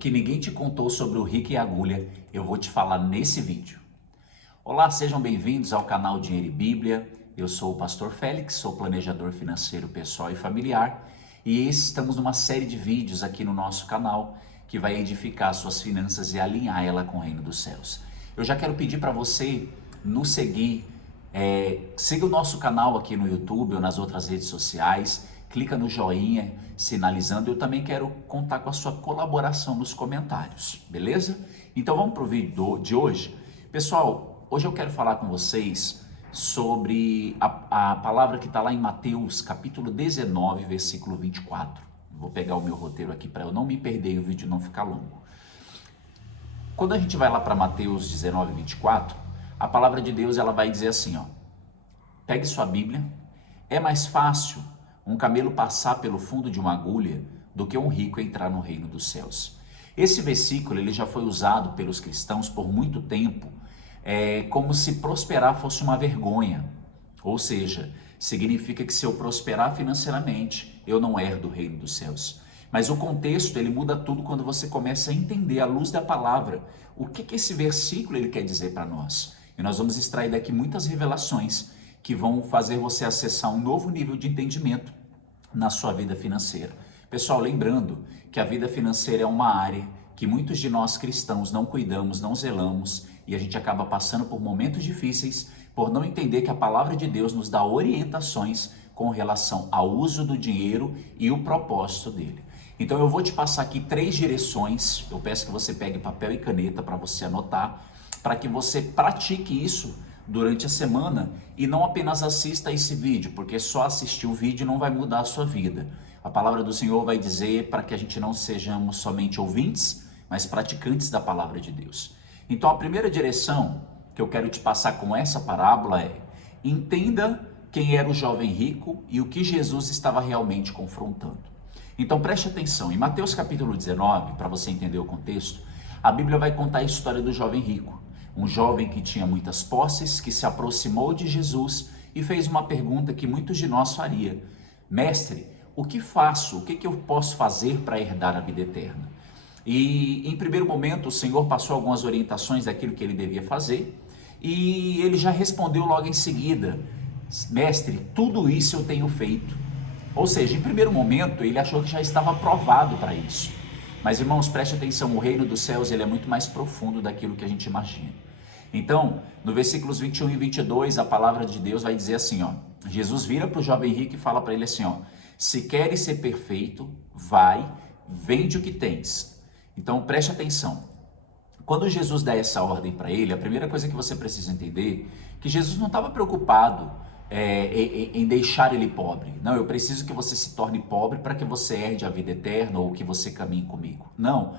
que ninguém te contou sobre o rico e a agulha, eu vou te falar nesse vídeo. Olá, sejam bem-vindos ao canal Dinheiro e Bíblia. Eu sou o Pastor Félix, sou planejador financeiro pessoal e familiar e estamos numa série de vídeos aqui no nosso canal que vai edificar suas finanças e alinhar ela com o reino dos céus. Eu já quero pedir para você nos seguir, siga o nosso canal aqui no YouTube ou nas outras redes sociais, clica no joinha, sinalizando. Eu também quero contar com a sua colaboração nos comentários, beleza? Então vamos para o vídeo de hoje. Pessoal, hoje eu quero falar com vocês sobre a palavra que está lá em Mateus, capítulo 19, versículo 24. Vou pegar o meu roteiro aqui para eu não me perder e o vídeo não ficar longo. Quando a gente vai lá para Mateus 19, 24, a palavra de Deus ela vai dizer assim, ó: pegue sua Bíblia, é mais fácil um camelo passar pelo fundo de uma agulha do que um rico entrar no reino dos céus. Esse versículo ele já foi usado pelos cristãos por muito tempo, como se prosperar fosse uma vergonha. Ou seja, significa que se eu prosperar financeiramente, eu não herdo o reino dos céus. Mas o contexto ele muda tudo quando você começa a entender à luz da palavra o que esse versículo ele quer dizer para nós. E nós vamos extrair daqui muitas revelações que vão fazer você acessar um novo nível de entendimento na sua vida financeira. Pessoal, lembrando que a vida financeira é uma área que muitos de nós cristãos não cuidamos, não zelamos, e a gente acaba passando por momentos difíceis por não entender que a palavra de Deus nos dá orientações com relação ao uso do dinheiro e o propósito dele. Então eu vou te passar aqui 3 direções, eu peço que você pegue papel e caneta para você anotar, para que você pratique isso durante a semana e não apenas assista esse vídeo, porque só assistir o vídeo não vai mudar a sua vida. A palavra do Senhor vai dizer para que a gente não sejamos somente ouvintes, mas praticantes da palavra de Deus. Então a primeira direção que eu quero te passar com essa parábola é: entenda quem era o jovem rico e o que Jesus estava realmente confrontando. Então preste atenção, em Mateus capítulo 19, para você entender o contexto, a Bíblia vai contar a história do jovem rico. Um jovem que tinha muitas posses, que se aproximou de Jesus e fez uma pergunta que muitos de nós faria: mestre, o que faço? O que eu posso fazer para herdar a vida eterna? E em primeiro momento o Senhor passou algumas orientações daquilo que ele devia fazer e ele já respondeu logo em seguida: mestre, tudo isso eu tenho feito. Ou seja, em primeiro momento ele achou que já estava aprovado para isso. Mas irmãos, preste atenção, o reino dos céus ele é muito mais profundo daquilo que a gente imagina. Então, no versículos 21 e 22, a palavra de Deus vai dizer assim, ó: Jesus vira para o jovem rico e fala para ele assim, ó: se queres ser perfeito, vai, vende o que tens. Então, preste atenção. Quando Jesus dá essa ordem para ele, a primeira coisa que você precisa entender é que Jesus não estava preocupado em deixar ele pobre. Não, eu preciso que você se torne pobre para que você herde a vida eterna ou que você caminhe comigo. Não.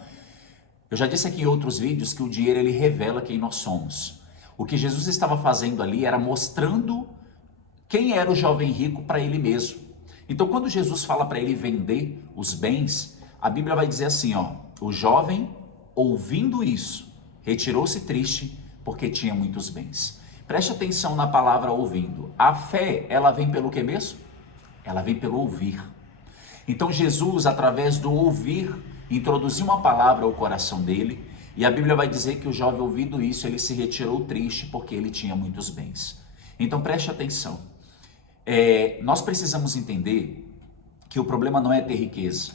Eu já disse aqui em outros vídeos que o dinheiro ele revela quem nós somos. O que Jesus estava fazendo ali era mostrando quem era o jovem rico para ele mesmo. Então quando Jesus fala para ele vender os bens, a Bíblia vai dizer assim, ó: o jovem, ouvindo isso, retirou-se triste porque tinha muitos bens. Preste atenção na palavra ouvindo. A fé, ela vem pelo que mesmo? Ela vem pelo ouvir. Então Jesus, através do ouvir, introduziu uma palavra ao coração dele, e a Bíblia vai dizer que o jovem, ouvindo isso, ele se retirou triste porque ele tinha muitos bens. Então preste atenção. Nós precisamos entender que o problema não é ter riqueza.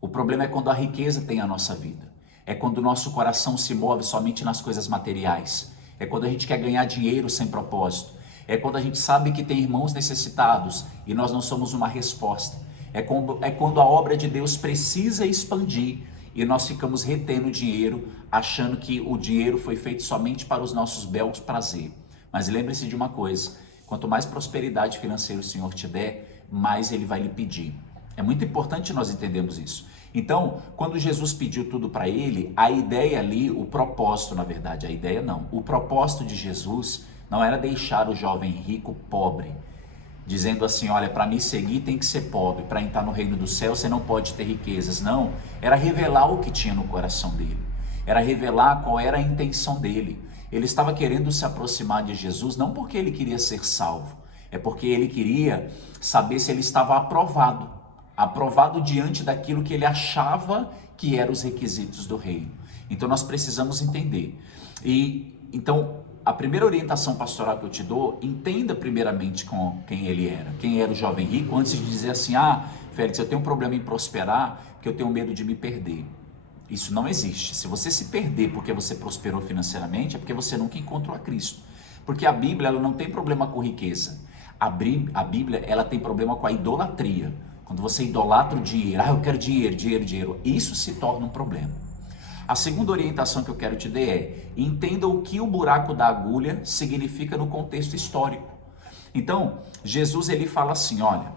O problema é quando a riqueza tem a nossa vida. É quando o nosso coração se move somente nas coisas materiais. É quando a gente quer ganhar dinheiro sem propósito. É quando a gente sabe que tem irmãos necessitados e nós não somos uma resposta. É quando a obra de Deus precisa expandir e nós ficamos retendo o dinheiro, achando que o dinheiro foi feito somente para os nossos belos prazer. Mas lembre-se de uma coisa: quanto mais prosperidade financeira o Senhor te der, mais Ele vai lhe pedir. É muito importante nós entendermos isso. Então, quando Jesus pediu tudo para ele, a ideia ali, o propósito, na verdade, a ideia não. O propósito de Jesus não era deixar o jovem rico pobre, dizendo assim, olha, para me seguir tem que ser pobre, para entrar no reino do céu você não pode ter riquezas. Não, era revelar o que tinha no coração dele. Era revelar qual era a intenção dele. Ele estava querendo se aproximar de Jesus, não porque ele queria ser salvo, é porque ele queria saber se ele estava aprovado diante daquilo que ele achava que eram os requisitos do reino. Então nós precisamos entender. Então a primeira orientação pastoral que eu te dou, entenda primeiramente com quem ele era. Quem era o jovem rico, antes de dizer assim, Félix, eu tenho um problema em prosperar porque eu tenho medo de me perder. Isso não existe. Se você se perder porque você prosperou financeiramente, é porque você nunca encontrou a Cristo. Porque a Bíblia, ela não tem problema com riqueza. A Bíblia, ela tem problema com a idolatria. Quando você idolatra o dinheiro, eu quero dinheiro, dinheiro, dinheiro, isso se torna um problema. A segunda orientação que eu quero te dar é, entenda o que o buraco da agulha significa no contexto histórico. Então, Jesus ele fala assim, olha,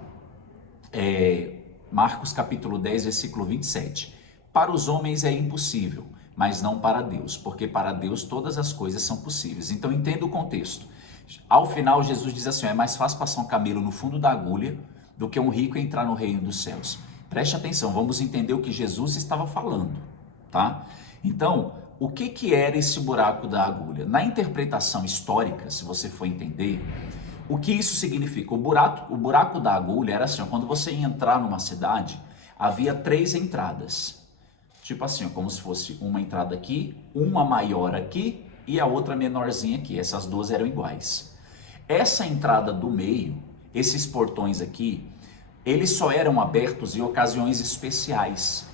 Marcos capítulo 10, versículo 27. Para os homens é impossível, mas não para Deus, porque para Deus todas as coisas são possíveis. Então entenda o contexto. Ao final Jesus diz assim, é mais fácil passar um camelo no fundo da agulha do que um rico entrar no reino dos céus. Preste atenção, vamos entender o que Jesus estava falando, tá? Então, o que era esse buraco da agulha? Na interpretação histórica, se você for entender, o que isso significa? O buraco da agulha era assim, quando você ia entrar numa cidade, havia 3 entradas. Tipo assim, como se fosse uma entrada aqui, uma maior aqui e a outra menorzinha aqui. Essas duas eram iguais. Essa entrada do meio, esses portões aqui, eles só eram abertos em ocasiões especiais.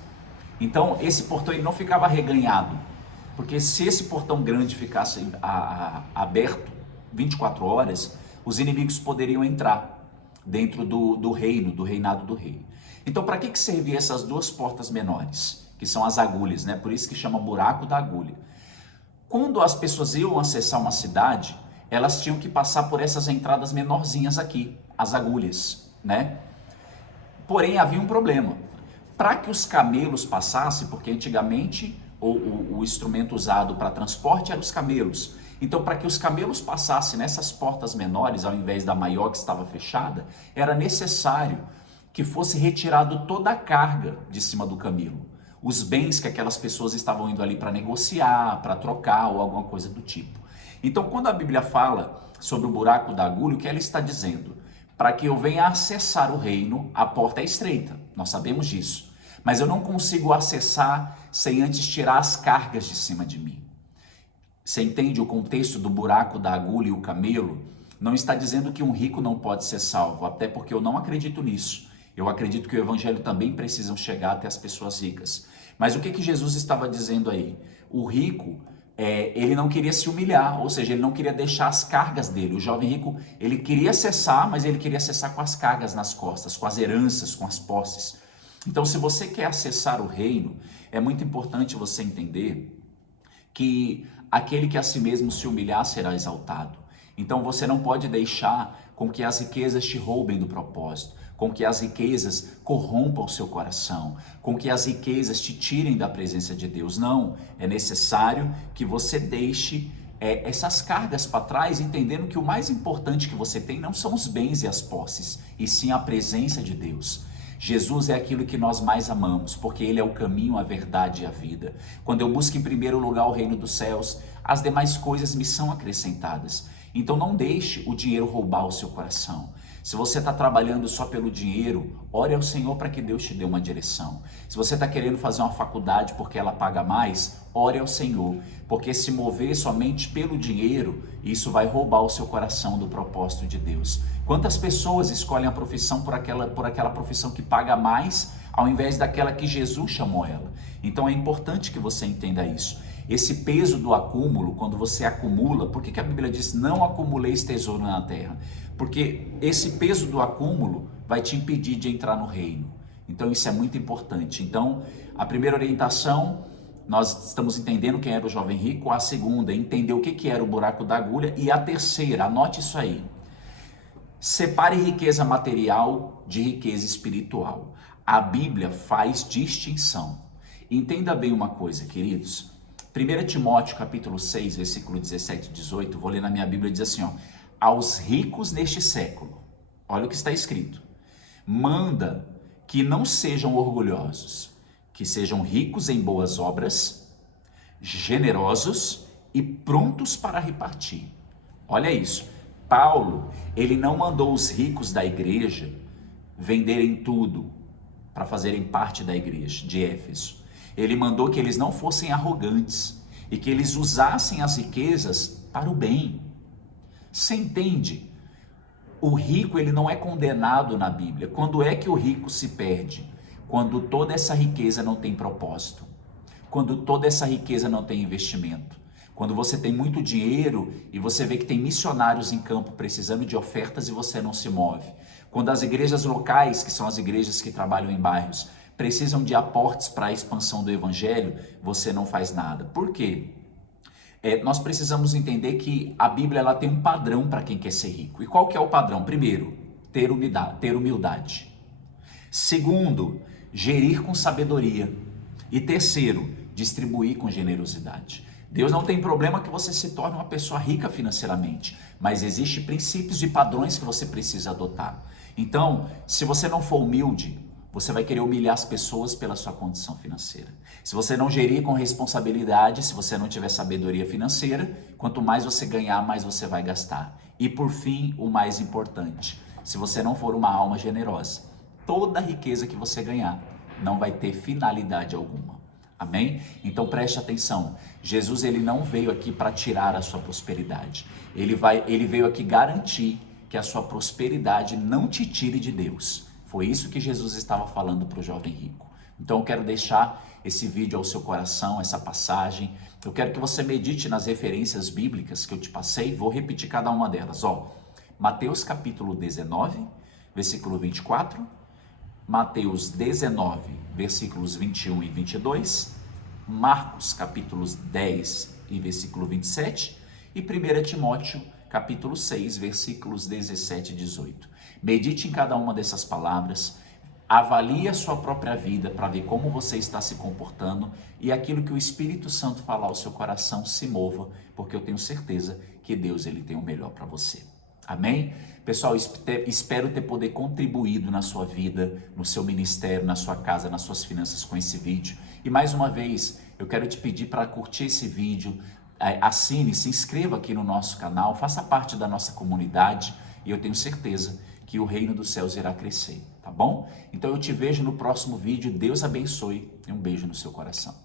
Então, esse portão ele não ficava arreganhado, porque se esse portão grande ficasse aberto 24 horas, os inimigos poderiam entrar dentro do reinado do rei. Então, para que serviam essas 2 portas menores, que são as agulhas, né? Por isso que chama buraco da agulha. Quando as pessoas iam acessar uma cidade, elas tinham que passar por essas entradas menorzinhas aqui, as agulhas, né? Porém, havia um problema. Para que os camelos passassem, porque antigamente o instrumento usado para transporte eram os camelos. Então, para que os camelos passassem nessas portas menores, ao invés da maior que estava fechada, era necessário que fosse retirado toda a carga de cima do camelo. Os bens que aquelas pessoas estavam indo ali para negociar, para trocar ou alguma coisa do tipo. Então, quando a Bíblia fala sobre o buraco da agulha, o que ela está dizendo? Para que eu venha acessar o reino, a porta é estreita, nós sabemos disso. Mas eu não consigo acessar sem antes tirar as cargas de cima de mim. Você entende o contexto do buraco da agulha e o camelo? Não está dizendo que um rico não pode ser salvo, até porque eu não acredito nisso. Eu acredito que o evangelho também precisa chegar até as pessoas ricas. Mas o que Jesus estava dizendo aí? O rico, ele não queria se humilhar, ou seja, ele não queria deixar as cargas dele. O jovem rico, ele queria acessar, mas ele queria acessar com as cargas nas costas, com as heranças, com as posses. Então, se você quer acessar o reino, é muito importante você entender que aquele que a si mesmo se humilhar será exaltado. Então, você não pode deixar com que as riquezas te roubem do propósito, com que as riquezas corrompam o seu coração, com que as riquezas te tirem da presença de Deus. Não, é necessário que você deixe essas cargas para trás, entendendo que o mais importante que você tem não são os bens e as posses, e sim a presença de Deus. Jesus é aquilo que nós mais amamos, porque Ele é o caminho, a verdade e a vida. Quando eu busco em primeiro lugar o reino dos céus, as demais coisas me são acrescentadas. Então não deixe o dinheiro roubar o seu coração. Se você está trabalhando só pelo dinheiro, ore ao Senhor para que Deus te dê uma direção. Se você está querendo fazer uma faculdade porque ela paga mais, ore ao Senhor, porque se mover somente pelo dinheiro, isso vai roubar o seu coração do propósito de Deus. Quantas pessoas escolhem a profissão por aquela profissão que paga mais, ao invés daquela que Jesus chamou ela? Então é importante que você entenda isso. Esse peso do acúmulo, quando você acumula, por que a Bíblia diz não acumuleis tesouro na terra? Porque esse peso do acúmulo vai te impedir de entrar no reino. Então isso é muito importante. Então a primeira orientação, nós estamos entendendo quem era o jovem rico. A segunda, entender o que era o buraco da agulha. E a terceira, anote isso aí. Separe riqueza material de riqueza espiritual. A Bíblia faz distinção. Entenda bem uma coisa, queridos. 1 Timóteo capítulo 6, versículo 17 e 18, vou ler na minha Bíblia, diz assim, aos ricos neste século, olha o que está escrito, manda que não sejam orgulhosos, que sejam ricos em boas obras, generosos e prontos para repartir. Olha isso, Paulo, ele não mandou os ricos da igreja venderem tudo para fazerem parte da igreja de Éfeso. Ele mandou que eles não fossem arrogantes e que eles usassem as riquezas para o bem. Você entende? O rico, ele não é condenado na Bíblia. Quando é que o rico se perde? Quando toda essa riqueza não tem propósito. Quando toda essa riqueza não tem investimento. Quando você tem muito dinheiro e você vê que tem missionários em campo precisando de ofertas e você não se move. Quando as igrejas locais, que são as igrejas que trabalham em bairros, precisam de aportes para a expansão do evangelho, você não faz nada. Por quê? Nós precisamos entender que a Bíblia ela tem um padrão para quem quer ser rico. E qual que é o padrão? Primeiro, ter humildade. Segundo, gerir com sabedoria. E terceiro, distribuir com generosidade. Deus não tem problema que você se torne uma pessoa rica financeiramente, mas existem princípios e padrões que você precisa adotar. Então, se você não for humilde, você vai querer humilhar as pessoas pela sua condição financeira. Se você não gerir com responsabilidade, se você não tiver sabedoria financeira, quanto mais você ganhar, mais você vai gastar. E por fim, o mais importante, se você não for uma alma generosa, toda a riqueza que você ganhar não vai ter finalidade alguma. Amém? Então preste atenção, Jesus ele não veio aqui para tirar a sua prosperidade. Ele veio aqui garantir que a sua prosperidade não te tire de Deus. Foi isso que Jesus estava falando para o jovem rico. Então eu quero deixar esse vídeo ao seu coração, essa passagem. Eu quero que você medite nas referências bíblicas que eu te passei. Vou repetir cada uma delas. Mateus capítulo 19, versículo 24. Mateus 19, versículos 21 e 22. Marcos capítulos 10 e versículo 27. E 1 Timóteo capítulo 6, versículos 17 e 18. Medite em cada uma dessas palavras, avalie a sua própria vida para ver como você está se comportando e aquilo que o Espírito Santo falar ao seu coração se mova, porque eu tenho certeza que Deus ele tem o melhor para você. Amém? Pessoal, espero ter poder contribuído na sua vida, no seu ministério, na sua casa, nas suas finanças com esse vídeo. E mais uma vez, eu quero te pedir para curtir esse vídeo, assine, se inscreva aqui no nosso canal, faça parte da nossa comunidade e eu tenho certeza que o reino dos céus irá crescer, tá bom? Então eu te vejo no próximo vídeo, Deus abençoe e um beijo no seu coração.